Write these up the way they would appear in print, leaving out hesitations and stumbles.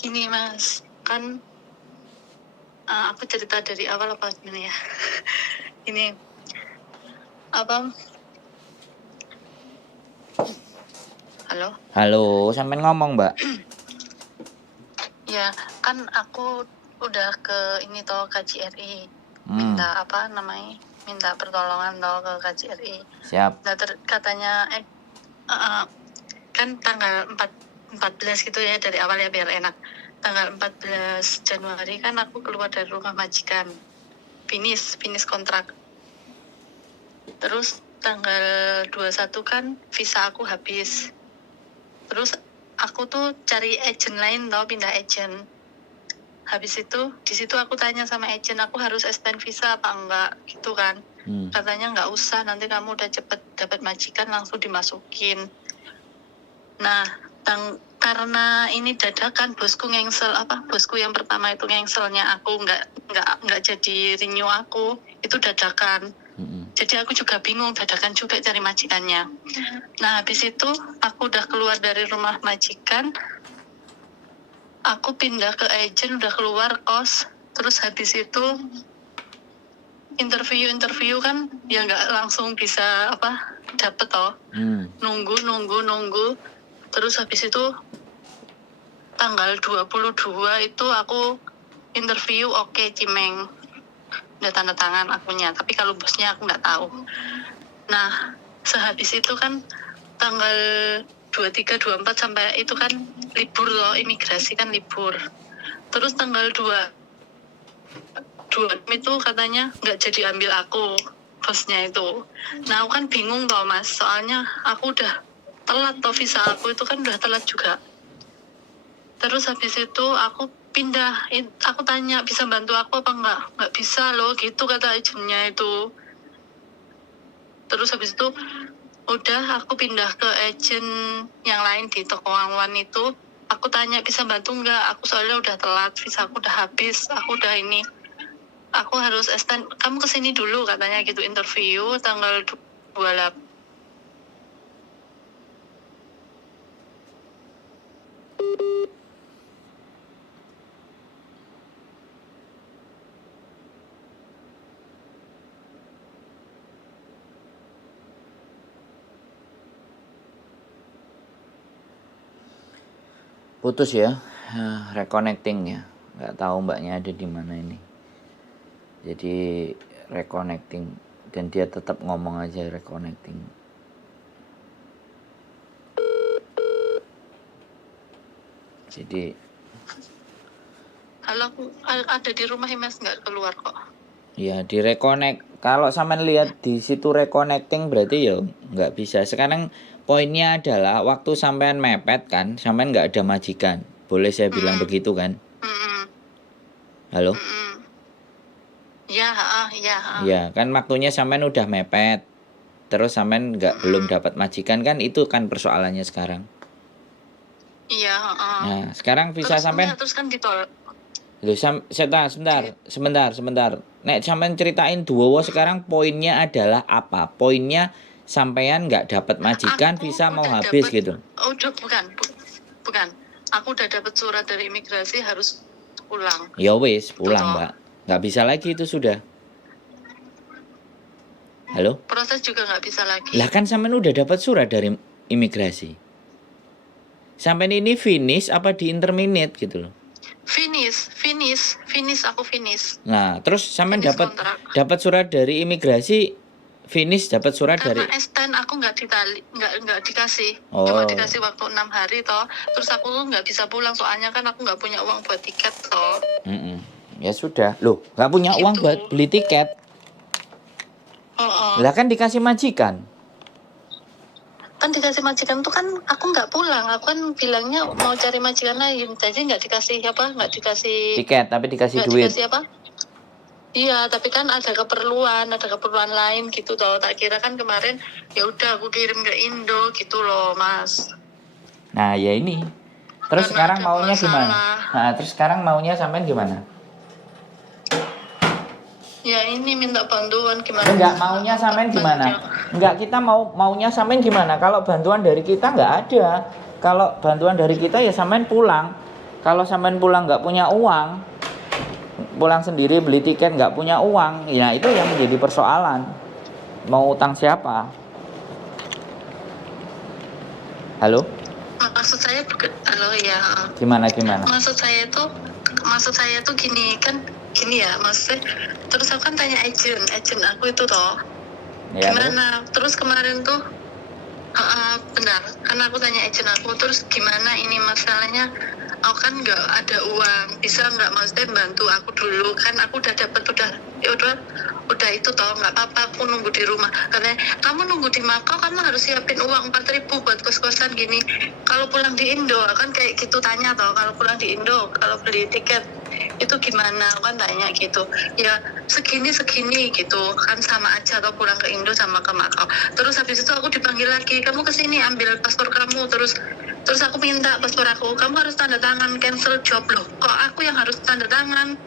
Gini Mas, kan aku cerita dari awal apa gimana ya? Ini apa? Halo, sampean ngomong Mbak. Ya, kan aku udah ke ini toh KJRI, minta minta pertolongan toh ke KJRI. Siap. Nah, katanya kan tanggal 14 gitu ya dari awal ya biar enak. Tanggal 14 Januari kan aku keluar dari rumah majikan. Finish kontrak. Terus tanggal 21 kan visa aku habis. Terus aku tuh cari agent lain tau, pindah agent. Habis itu di situ aku tanya sama agent, aku harus extend visa apa enggak gitu kan. Katanya enggak usah, nanti kamu udah cepet dapat majikan langsung dimasukin. Nah, karena ini dadakan bosku yang pertama itu ngengselnya aku nggak jadi renew aku, itu dadakan. Jadi aku juga bingung, dadakan juga cari majikannya. Nah, habis itu aku udah keluar dari rumah majikan, aku pindah ke agent, udah keluar kos, terus habis itu interview kan ya nggak langsung bisa dapet toh. Nunggu. Terus habis itu tanggal 22 itu aku interview Cimeng. Udah tanda tangan akunya, tapi kalau bosnya aku nggak tahu. Nah, sehabis itu kan tanggal 23, 24 sampai itu kan libur loh, imigrasi kan libur. Terus tanggal 2 itu katanya nggak jadi ambil aku, bosnya itu. Nah, aku kan bingung toh Mas, soalnya aku udah telat toh, visa aku itu kan udah telat juga. Terus habis itu aku pindah, aku tanya bisa bantu aku apa nggak bisa loh gitu kata agentnya itu. Terus habis itu udah aku pindah ke agent yang lain di toko Wangwan itu. Aku tanya bisa bantu nggak, aku soalnya udah telat, visa aku udah habis, aku udah ini, aku harus extend, kamu kesini dulu katanya gitu, interview tanggal 28. Putus ya, reconnecting ya. Nggak tahu mbaknya ada di mana ini. Jadi reconnecting dan dia tetap ngomong aja reconnecting. Jadi halo, aku ada di rumah Mas, nggak keluar kok. Ya di reconnect. Kalau sampean lihat di situ reconnecting berarti ya nggak bisa. Sekarang poinnya adalah waktu sampean mepet kan, sampean nggak ada majikan. Boleh saya bilang begitu kan? Halo? Ya. Ya kan waktunya sampean udah mepet. Terus sampean belum dapat majikan kan, itu kan persoalannya sekarang. Iya. Nah sekarang visa sampean. Terus kan ditolak. Loh, sebentar. Nek sampean ceritain duwowo sekarang poinnya adalah apa? Poinnya sampean nggak dapat majikan, visa mau habis gitu. Oh, bukan. Aku udah dapat surat dari imigrasi harus pulang. Ya wis, pulang Mbak. Nggak bisa lagi itu sudah. Halo? Proses juga nggak bisa lagi. Lah kan sampean udah dapat surat dari imigrasi. Sampean ini finish apa di interminate gitu loh? Finish, aku finish. Nah, terus sampean dapat surat dari imigrasi, finish dapat surat karena dari extend aku nggak dikasih. Cuma dikasih waktu 6 hari toh. Terus aku nggak bisa pulang soalnya kan aku nggak punya uang buat tiket toh. Ya sudah. Loh, nggak punya uang buat beli tiket. Lah kan dikasih majikan. Kan dikasih majikan tuh kan aku nggak pulang, aku kan bilangnya mau cari majikan lain, jadi nggak dikasih tiket, tapi dikasih duit. Dikasih apa? Iya, tapi kan ada keperluan lain gitu toh. Tak kira kan kemarin ya udah aku kirim ke Indo gitu loh Mas. Nah ya ini. Terus sekarang maunya gimana? Nah terus sekarang maunya sampean gimana? Ya ini minta bantuan gimana? Enggak, maunya sampean gimana? Enggak, kita maunya sampean gimana? Kalau bantuan dari kita enggak ada. Kalau bantuan dari kita ya sampean pulang. kalau sampean pulang nggak punya uang, pulang sendiri beli tiket nggak punya uang, ya itu yang menjadi persoalan. Mau utang siapa? Halo? Maksud saya halo ya. Gimana? Maksud saya tuh gini kan, gini ya maksudnya. Terus aku kan tanya agent aku itu toh. Ya, Gimana? Terus kemarin tuh benar, karena aku tanya agent aku, terus gimana ini masalahnya, aku kan nggak ada uang, bisa nggak maksudnya bantu aku dulu, kan aku udah dapet, udah itu toh, nggak apa-apa aku nunggu di rumah. Katanya kamu nunggu di Makau, kamu harus siapin uang 4.000 buat kos-kosan gini, kalau pulang di Indo kan kayak gitu. Tanya toh, kalau pulang di Indo kalau beli tiket itu gimana, aku kan tanya gitu. Ya segini gitu kan, sama aja atau pulang ke Indo sama ke Makau. Terus habis itu aku dipanggil lagi, kamu kesini ambil paspor kamu. Terus aku minta paspor aku, kamu harus tanda tangan cancel job. Loh kok aku yang harus tanda tangan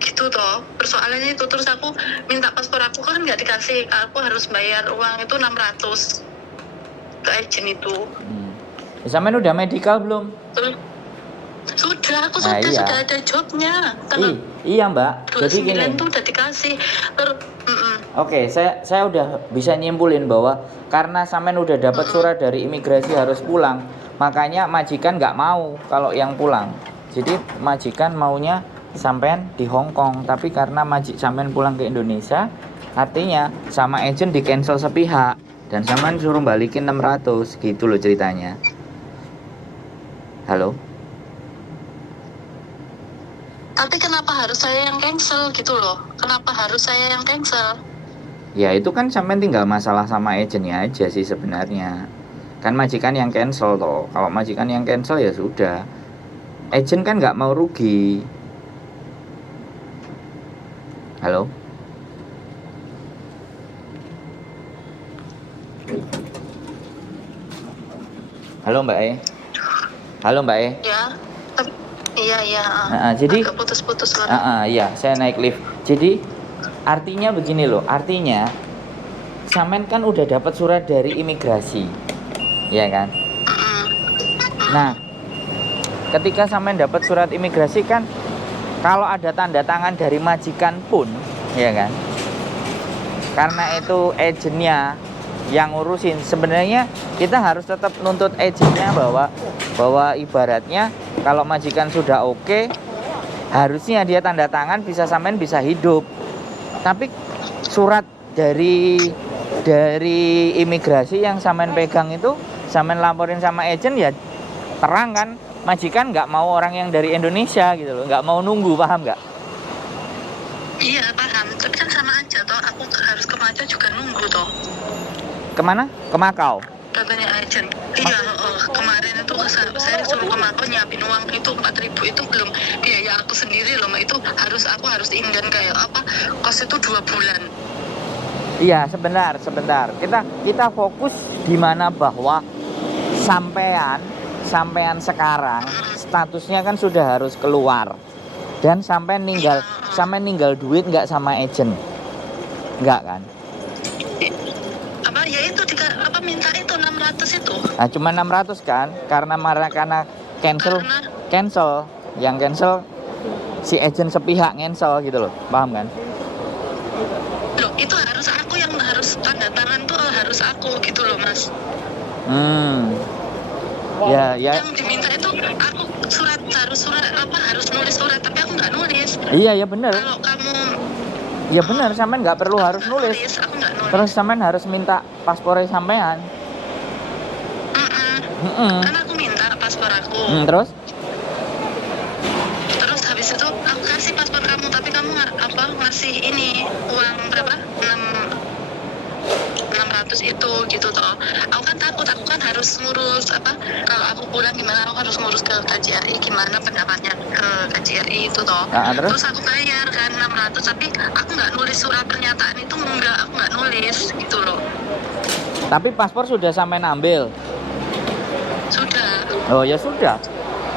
gitu toh, persoalannya itu. Terus aku minta paspor aku kan nggak dikasih, aku harus bayar uang itu 600 ke agent itu. Sampean udah medical belum? Terus sudah iya. Sudah ada jobnya. Iya Mbak. Jadi gini. Tuh udah dikasih. Oke, saya udah bisa nyimpulin bahwa karena sampean udah dapat surat dari imigrasi harus pulang, makanya majikan nggak mau kalau yang pulang. Jadi majikan maunya sampean di Hong Kong, tapi karena sampean pulang ke Indonesia, artinya sama agent di cancel sepihak dan sampean suruh balikin 600 gitu loh ceritanya. Halo? Tapi kenapa harus saya yang cancel gitu loh? Kenapa harus saya yang cancel? Ya itu kan sampean tinggal masalah sama agentnya aja sih sebenarnya. Kan majikan yang cancel toh. Kalau majikan yang cancel ya sudah. Agent kan nggak mau rugi. Halo? Halo Mbak E. Ya. Iya. Jadi agak putus-putus loh. Iya, saya naik lift. Jadi artinya begini loh. Artinya sampean kan udah dapat surat dari imigrasi. Iya kan? Nah, ketika sampean dapat surat imigrasi kan, kalau ada tanda tangan dari majikan pun, ya kan? Karena itu agentnya yang ngurusin. Sebenarnya kita harus tetap nuntut agentnya bahwa ibaratnya kalau majikan sudah oke, harusnya dia tanda tangan sampean bisa hidup. Tapi surat dari imigrasi yang sampean pegang itu, sampean laporin sama agent ya terang kan, majikan nggak mau orang yang dari Indonesia gitu loh, nggak mau nunggu, paham nggak? Iya paham, tapi kan sama aja toh, aku harus ke Macau juga nunggu toh. Kemana? Ke Makau? Katanya agent. Iya, kemarin itu saya suruh ke Makau nyiapin uang itu 4.000, itu belum biaya aku sendiri loh, itu aku harus inden kayak apa, kos itu 2 bulan. Iya, sebentar. Kita fokus di mana bahwa sampean sekarang statusnya kan sudah harus keluar. Dan sampean ninggal duit nggak sama agent? Nggak kan? Apa ya itu minta itu 600 itu. Nah, cuma 600 kan? Karena cancel. Yang cancel si agent sepihak cancel gitu loh. Paham kan? Loh, itu harus aku yang harus tanda tangan tuh, harus aku gitu loh, Mas. Ya. Yang diminta itu aku harus nulis surat, tapi aku nggak nulis. Iya, benar. Kalau kamu ya benar, sampean nggak perlu harus nulis. Aku nggak nulis. Terus sampean harus minta paspornya sampean. Kan aku minta paspor aku. Terus habis itu aku kasih paspor kamu, tapi kamu ngasih ini uang berapa? 600 itu gitu toh. Aku kan takut, aku kan harus ngurus kalau aku pulang gimana, aku harus ngurus ke KJRI gimana pendapatnya ke KJRI itu toh. Terus aku bayar kan 600, tapi aku nggak nulis surat pernyataan itu, aku nggak nulis gitu loh. Tapi paspor sudah sampean ambil? Sudah. Oh ya sudah.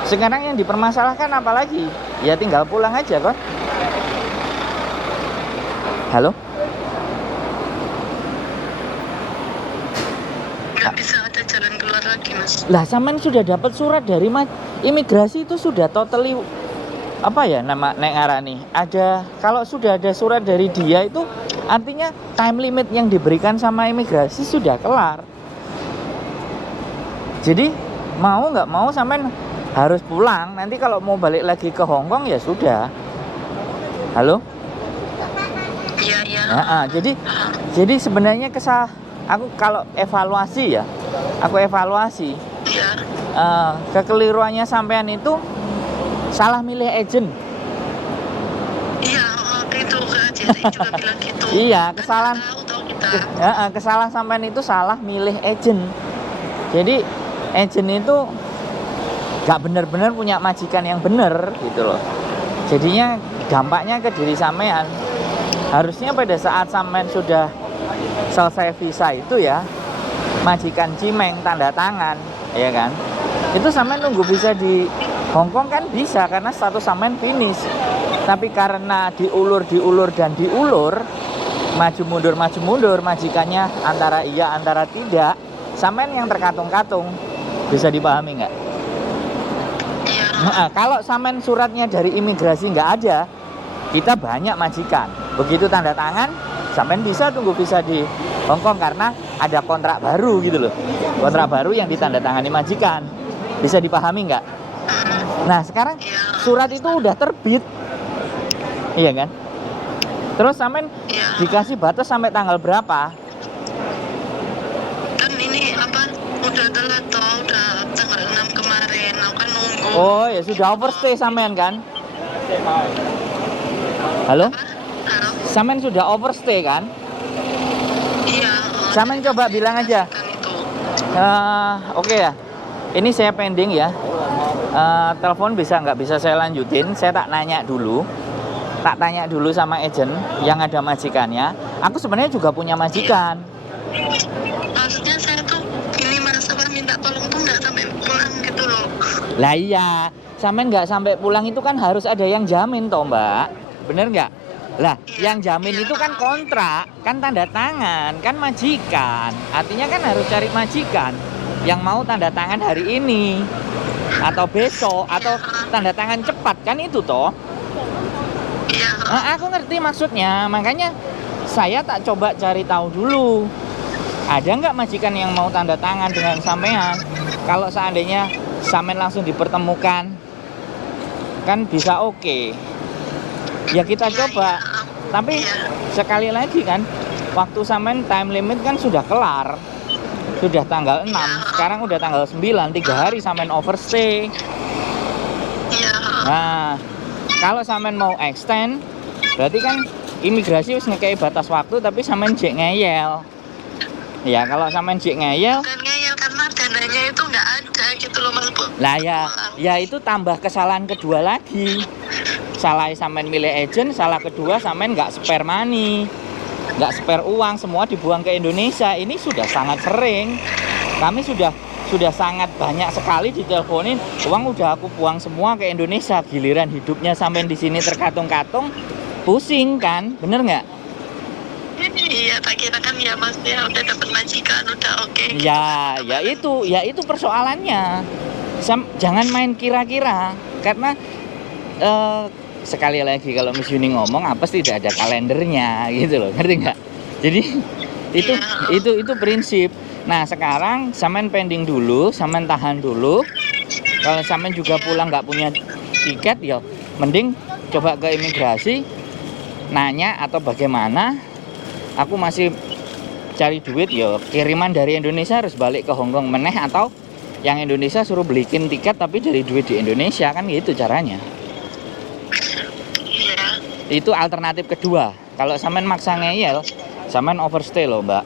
Sekarang yang dipermasalahkan apa lagi? Ya tinggal pulang aja kan? Halo? Nggak bisa ada jalan keluar lagi, Mas. Lah sampean sudah dapat surat dari imigrasi itu sudah totally apa ya nama nek ngarani. Ada kalau sudah ada surat dari dia itu artinya time limit yang diberikan sama imigrasi sudah kelar. Jadi mau nggak mau sampean harus pulang. Nanti kalau mau balik lagi ke Hong Kong ya sudah. Halo? Iya. Jadi sebenarnya aku kalau evaluasi ya, aku evaluasi Iya. kekeliruannya sampean itu salah milih agent. Iya, itu Kak Jerry juga bilang gitu. Iya, Kan kesalahan. nggak tahu kita. Kesalahan sampean itu salah milih agent. Jadi agent itu gak benar-benar punya majikan yang benar gitu loh. Jadinya dampaknya ke diri sampean. Harusnya pada saat sampean sudah selesai visa itu ya, majikan Cimeng tanda tangan, ya kan? Itu sampean nunggu visa di Hong Kong kan bisa karena status sampean finish. Tapi karena diulur maju mundur majikannya antara iya antara tidak, sampean yang terkatung-katung. Bisa dipahami nggak? Iya. Nah, kalau sampean suratnya dari imigrasi nggak ada, kita banyak majikan. Begitu tanda tangan, sampean bisa tunggu visa di Hong Kong karena ada kontrak baru gitu loh. Kontrak baru yang ditandatangani majikan. Bisa dipahami nggak? Nah sekarang surat itu udah terbit, iya kan? Terus sampean dikasih batas sampai tanggal berapa? Kan ini apa? Udah telat toh, udah tanggal 6 kemarin. Aku kan nunggu. Oh ya sudah overstay sampean kan? Halo? Halo? Sampean sudah overstay kan? Iya. Sampean coba bilang aja. Kan itu. Oke ya. Ini saya pending ya. Telepon nggak bisa saya lanjutin. Saya tak tanya dulu sama agent yang ada majikannya. Aku sebenarnya juga punya majikan. Maksudnya saya tuh ini Mas apa minta tolong tuh nggak sampai pulang gitu loh. Lah iya, sampean nggak sampai pulang itu kan harus ada yang jamin toh Mbak. Bener nggak? Lah, yang jamin itu kan kontrak, kan tanda tangan, kan majikan. Artinya kan harus cari majikan yang mau tanda tangan hari ini atau besok atau tanda tangan cepat kan itu toh. Iya. Aku ngerti maksudnya, makanya saya tak coba cari tahu dulu. Ada nggak majikan yang mau tanda tangan dengan sampean? Kalau seandainya sampean langsung dipertemukan, kan bisa oke. Ya kita coba. Tapi sekali lagi kan, waktu sampean time limit kan sudah kelar. Sudah tanggal 6, sekarang udah tanggal 9, 3 hari sampean overstay. Iya. Nah, kalau sampean mau extend, berarti kan imigrasi wis ngekei batas waktu tapi sampean jek ngeyel. Ya, kalau sampean jek ngeyel, Bukan ngeyel karena dananya itu nggak ada gitu loh Mas Bu. lah ya itu tambah kesalahan kedua lagi. Salah sampean milih agent, salah kedua sampean nggak spare money. Nggak spare uang, semua dibuang ke Indonesia. Ini sudah sangat sering. Kami sudah sangat banyak sekali diteleponin, uang udah aku buang semua ke Indonesia, giliran hidupnya sampai di sini terkatung-katung, pusing kan, bener nggak? Iya, tak kira kan ya Mas ya udah dapat majikan, udah oke. Ya itu persoalannya. Jangan main kira-kira, karena sekali lagi kalau Miss Yuni ngomong apa tidak ada kalendernya gitu loh, ngerti nggak? Jadi itu prinsip. Nah sekarang sampean pending dulu, sampean tahan dulu. Kalau sampean juga pulang nggak punya tiket, ya mending coba ke imigrasi, nanya atau bagaimana. Aku masih cari duit, ya kiriman dari Indonesia harus balik ke Hong Kong meneh, atau yang Indonesia suruh belikin tiket tapi dari duit di Indonesia, kan gitu caranya. Itu alternatif kedua. Kalau sampean maksa ngeyel, sampean overstay loh Mbak.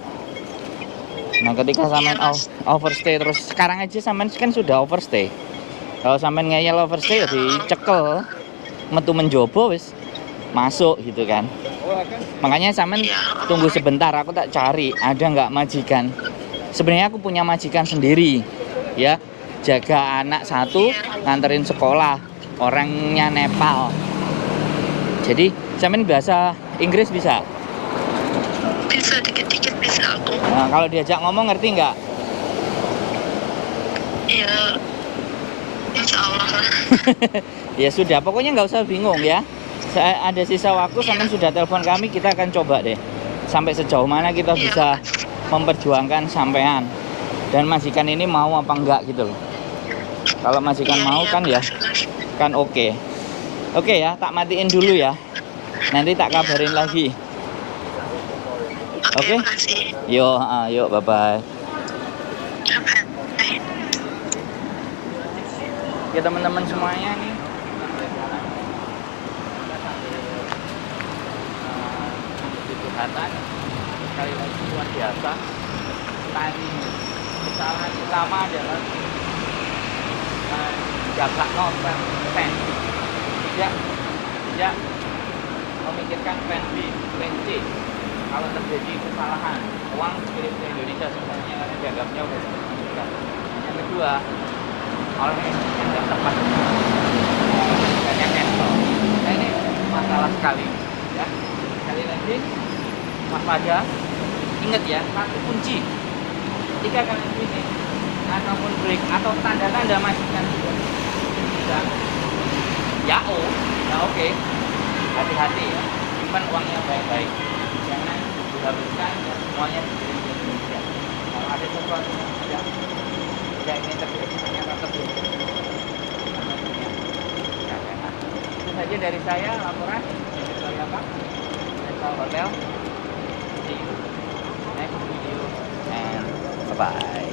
Nah ketika sampean overstay terus, sekarang aja sampean kan sudah overstay. Kalau sampean ngeyel overstay ya dicekel, metu menjobo wis masuk gitu kan. Makanya sampean tunggu sebentar, aku tak cari ada nggak majikan. Sebenarnya aku punya majikan sendiri ya, jaga anak satu, nganterin sekolah, orangnya Nepal. Jadi sampean bahasa Inggris bisa? Bisa dikit-dikit bisa aku. Nah, kalau diajak ngomong ngerti nggak? Ya, insya Allah lah. Ya sudah, pokoknya nggak usah bingung ya. Ada sisa waktu, Iya. sampean sudah telepon kami, kita akan coba deh sampai sejauh mana kita Iya, bisa memperjuangkan sampean dan majikan ini mau apa enggak gitu loh. Kalau majikan mau kan ya kan oke. Oke ya, tak matiin dulu ya. Nanti tak kabarin lagi. Oke? Makasih. Yuk, bye bye. Bye. Ya teman-teman semuanya nih. Curhatan sekali lagi luar biasa. Tadi kesalahan utama adalah jaga novel pen, tidak memikirkan plan B, plan C. Kalau terjadi kesalahan, uang kirim ke Indonesia semuanya karena dianggapnya udah meninggal. Yang kedua, orang yang tidak tepat, banyak cancel. Nah ini masalah sekali, ya. Sekali lagi, waspada. Ingat ya, satu kunci. Ketika kalian bisnis ataupun break atau tanda-tanda majikan juga tidak, ya oke. Hati-hati ya, simpan uangnya baik-baik, jangan dihabiskan ya, semuanya dikirim ke Indonesia. Kalau ada sesuatu yang tidak ingin terjadi, ternyata terjadi. Itu saja dari saya laporan dari apa? Central Hotel. See you next video and bye bye.